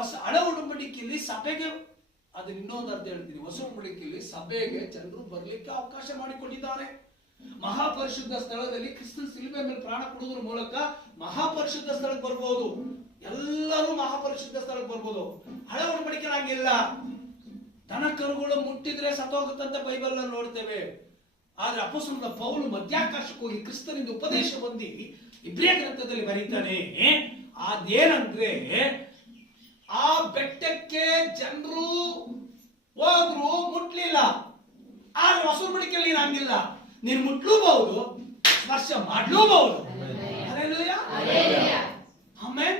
ಹೊಸ ಹಳ ಉಡಂಬಡಿಕೆಯಲ್ಲಿ ಸಭೆಗೆ ಅದನ್ನ ಇನ್ನೊಂದು ಅರ್ಥ ಹೇಳ್ತೀನಿ. ಹೊಸ ಉಡಂಬಡಿಕೆಯಲ್ಲಿ ಸಭೆಗೆ ಜನರು ಬರಲಿಕ್ಕೆ ಅವಕಾಶ ಮಾಡಿಕೊಟ್ಟಿದ್ದಾರೆ ಮಹಾಪರಿಶುದ್ಧ ಸ್ಥಳದಲ್ಲಿ ಕ್ರಿಸ್ತನ್ ಸಿಲುಬೆ ಮೇಲೆ ಪ್ರಾಣ ಕೊಡುವುದರ ಮೂಲಕ ಮಹಾಪರಿಶುದ್ಧ ಸ್ಥಳಕ್ಕೆ ಬರ್ಬೋದು. ಎಲ್ಲರೂ ಮಹಾಪರಿಶುದ್ಧ ಸ್ಥಳಕ್ಕೆ ಬರ್ಬೋದು. ಹಳ ಉಡುಂಬಡಿಕೆ ಹಂಗಿಲ್ಲ ದನ ಕರುಗಳು ಮುಟ್ಟಿದ್ರೆ ಸತ್ತೋಗುತ್ತಂತ ಬೈಬಲ್ನಲ್ಲಿ ನೋಡ್ತೇವೆ. ಆದ್ರೆ ಅಪೋಸ್ತಲನ ಪೌಲು ಮಧ್ಯಾಕಾಶಕ್ಕೆ ಹೋಗಿ ಕ್ರಿಸ್ತನಿಂದ ಉಪದೇಶ ಹೊಂದಿ ಇಬ್ರಿಯ ಗ್ರಂಥದಲ್ಲಿ ಬರೀತಾನೆ ಅದೇನಂದ್ರೆ ಆ ಬೆಟ್ಟಕ್ಕೆ ಜನರು ಹೋದ್ರು ಮುಟ್ಲಿಲ್ಲ. ಆದ್ರೆ ಹೊಸರು ಮಡಿಕೆಯಲ್ಲಿ ನೀನು ಹಂಗಿಲ್ಲ ನೀನು ಮುಟ್ಲೂಬಹುದು ಸ್ಪರ್ಶ ಮಾಡ್ಲೂಬಹುದು. ಆಮೇಲೆ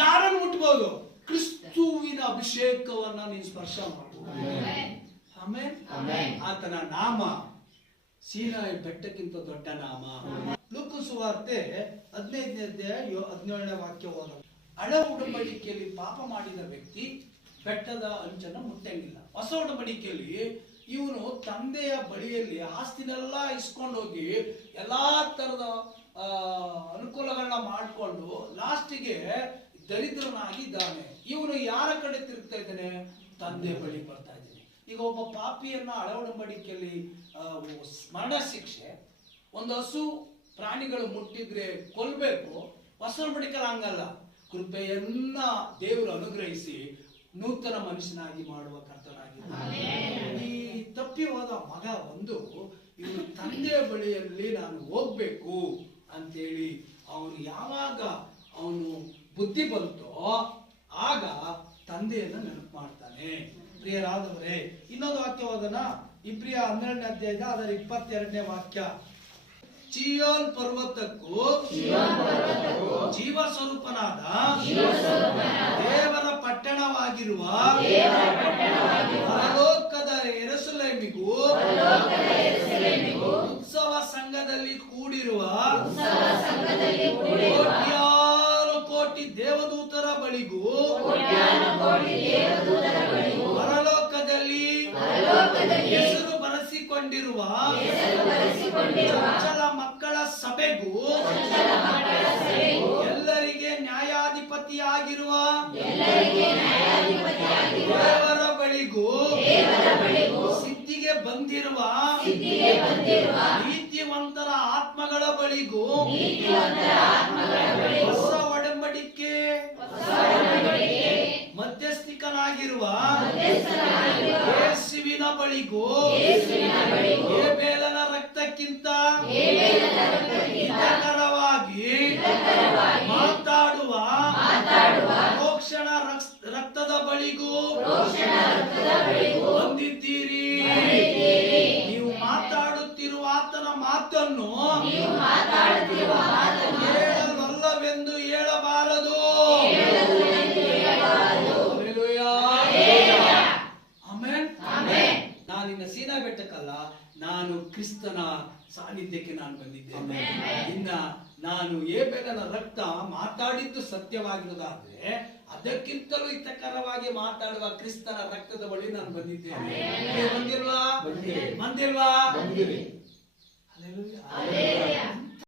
ಯಾರನ್ನು ಮುಟ್ಬಹುದು ಕ್ರಿಸ್ತುವಿನ ಅಭಿಷೇಕವನ್ನ ನೀನು ಸ್ಪರ್ಶ ಮಾಡು ಆತನ ನಾಮ ಸೀನಾಯಿ ಬೆಟ್ಟಕ್ಕಿಂತ ದೊಡ್ಡ ನಾಮ. ಲುಕ್ಕು ಸುವಾರ್ತೆ ಹದಿನೈದನೇ ಅಧ್ಯಾಯ ಹದಿನೇಳನೇ ವಾಕ್ಯ ಓದ ಹಳ ಉಡಂಬಡಿಕೆಯಲ್ಲಿ ಪಾಪ ಮಾಡಿದ ವ್ಯಕ್ತಿ ಬೆಟ್ಟದ ಅಂಚನ್ನು ಮುಟ್ಟಂಗಿಲ್ಲ. ಹೊಸ ಉಡಂಬಡಿಕೆಯಲ್ಲಿ ಇವನು ತಂದೆಯ ಬಳಿಯಲ್ಲಿ ಆಸ್ತಿನೆಲ್ಲ ಇಸ್ಕೊಂಡೋಗಿ ಎಲ್ಲಾ ತರದ ಅನುಕೂಲಗಳನ್ನ ಮಾಡಿಕೊಂಡು ಲಾಸ್ಟಿಗೆ ದರಿದ್ರನಾಗಿದ್ದಾನೆ. ಇವನು ಯಾರ ಕಡೆ ತಿರುಗ್ತಾ ಇದ್ದಾನೆ? ತಂದೆ ಬಳಿ ಬರ್ತಾ ಇದ್ದಾನೆ. ಈಗ ಒಬ್ಬ ಪಾಪಿಯನ್ನ ಅಳವಡಂಬಡಿಕೆಯಲ್ಲಿ ಸ್ಮರಣ ಶಿಕ್ಷೆ ಒಂದು ಹಸು ಪ್ರಾಣಿಗಳು ಮುಟ್ಟಿದ್ರೆ ಕೊಲ್ಬೇಕು. ಹೊಸ ಬಡಿಕಲ್ ಹಂಗಲ್ಲ. ಕೃಪೆಯನ್ನ ದೇವರು ಅನುಗ್ರಹಿಸಿ ನೂತನ ಮನುಷ್ಯನಾಗಿ ಮಾಡುವ ಕರ್ತನಾಗಿದ್ದಾನೆ. ಈ ತಪ್ಪಿಹೋದ ಮಗ ಒಂದು ಇವನು ತಂದೆಯ ಬಳಿಯಲ್ಲಿ ನಾನು ಹೋಗ್ಬೇಕು ಅಂತೇಳಿ ಅವನು ಯಾವಾಗ ಅವನು ಬುದ್ಧಿ ಬಂತೋ ಆಗ ತಂದೆಯನ್ನ ನೆನಪು ಮಾಡ್ತಾನೆ. ಪ್ರಿಯರಾದವರೇ ಇನ್ನೊಂದು ವಾಕ್ಯವಾದನ ಇಬ್ರಿಯ ಹನ್ನೆರಡನೇ ಅಧ್ಯಾಯದ ಅದರ ಇಪ್ಪತ್ತೆರಡನೇ ವಾಕ್ಯ. ಚಿಯೋನ್ ಪರ್ವತಕ್ಕೂ ಜೀವ ಸ್ವರೂಪನಾದ ದೇವರ ಪಟ್ಟಣವಾಗಿರುವ ಪರಲೋಕದ ಎರಸುಲೇಮಿಗೂ ಉತ್ಸವ ಸಂಘದಲ್ಲಿ ಕೂಡಿರುವ ಕೋಟ್ಯಾರು ಕೋಟಿ ದೇವದೂತರ ಬಳಿಗೂ ಪರಲೋಕದಲ್ಲಿ ಹೆಸರು ಬರೆಸಿಕೊಂಡಿರುವ ಚಂಚಲ ಮಕ್ಕಳ ಸಭೆಗೂ ನ್ಯಾಯಾಧಿಪತಿಯಾಗಿರುವ ದೇವರ ಬಳಿಗೂ ಸಿದ್ಧಿಗೆ ಬಂದಿರುವ ನೀತಿವಂತರ ಆತ್ಮಗಳ ಬಳಿಗೂ ಹೊಸ ಒಡಂಬಡಿಕೆ ಮಧ್ಯಸ್ಥಿಕನಾಗಿರುವ ಯೇಸುವಿನ ಬಳಿಗೂ ಬೇಲನ ರಕ್ತಕ್ಕಿಂತ ಮಾತನ್ನು ಹೇಳಬಲ್ಲವೆಂದು ಹೇಳಬಾರದು. ನಾನಿನ್ನ ಆಮೆನ್? ನಾನು ಇನ್ನ ಸೀನಾ ಬೆಟ್ಟಕ್ಕಲ್ಲ ನಾನು ಕ್ರಿಸ್ತನ ಸಾನ್ನಿಧ್ಯಕ್ಕೆ ನಾನು ಬಂದಿದ್ದೇನೆ ಇನ್ನ ನಾನು ಏಬೆಲನ ರಕ್ತ ಮಾತಾಡಿದ್ದು ಸತ್ಯವಾಗಿರೋದಾದ್ರೆ ಅದಕ್ಕಿಂತಲೂ ಹಿತಕರವಾಗಿ ಮಾತಾಡುವ ಕ್ರಿಸ್ತನ ರಕ್ತದ ಬಳಿ ನಾನು ಬಂದಿದ್ದೇನೆ ಬಂದಿಲ್ವಾ? ಬಂದಿಲ್ವಾ? ಬಂದಿಲ್ವಾ ಹಲ್ಲೆಲೂಯಾ.